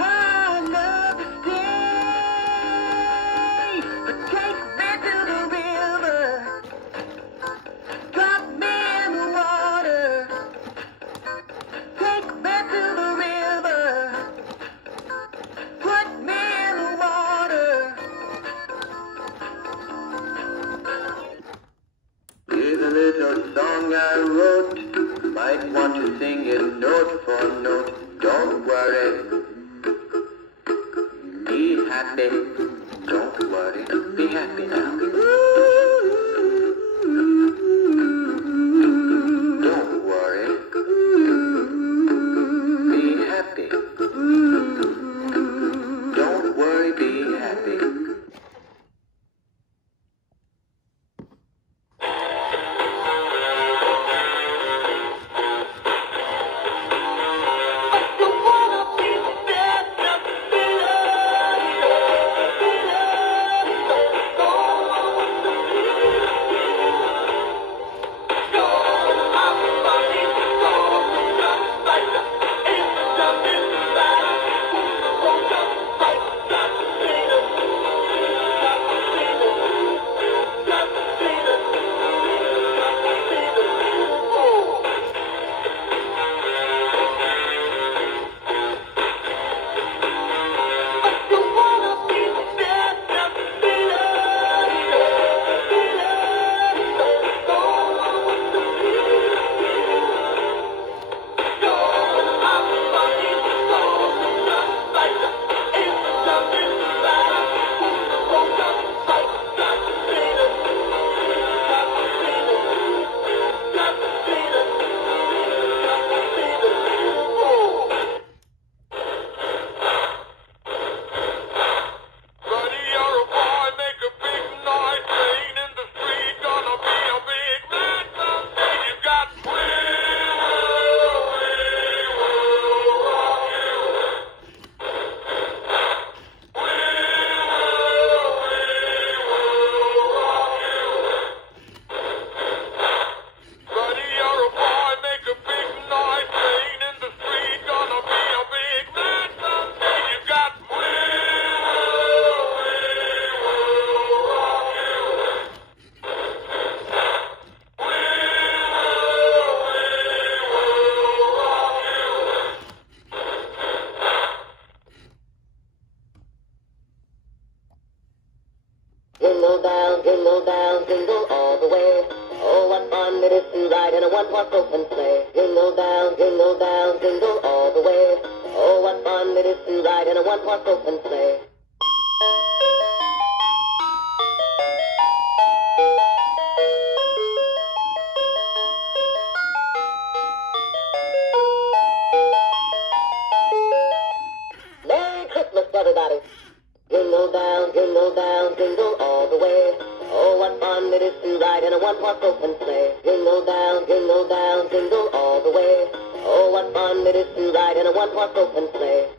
another day. But take me to the river, drop me in the water. Take me to the river, put me in the water. Here's a little song I wrote, might want to sing it note for note. Don't worry, be happy. Don't worry, be happy now. Don't worry, be happy. Don't worry, be happy. Jingle all the way. Oh, what fun it is to ride in a one-horse open sleigh. Jingle down, jingle all the way. Oh, what fun it is to ride in a one-horse open sleigh. Merry Christmas, everybody. Jingle down, jingle all the way. Oh, what fun it is to ride in a one-horse open sleigh. Jingle down, jingle all the way. Oh, what fun it is to ride in a one-horse open sleigh.